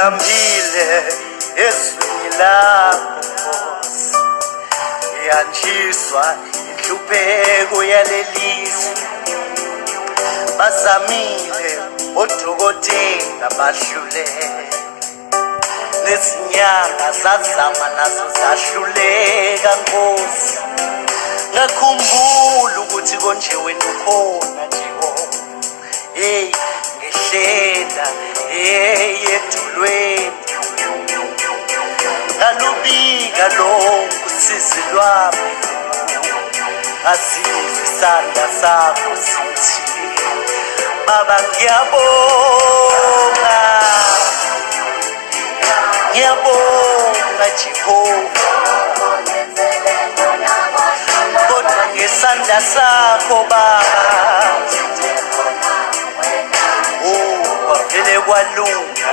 Uyambile ezwini lakho Nkosi, yanjiswa inhlupheko yalelizwe. Bazamile odokotela bahluleka, nezinyanga zazama nazo zahluleka Nkosi. Ngakhumbula ukuthi konje wena ukhona Jehova, ngehlela edulweni. Ngalubika lonke usizi lwami, ngazizwa isandla sakho sithi, Baba ngiyabonga, ngiyabonga Jehova, kodwa ngesandla sakho Baba kwavele kwalunga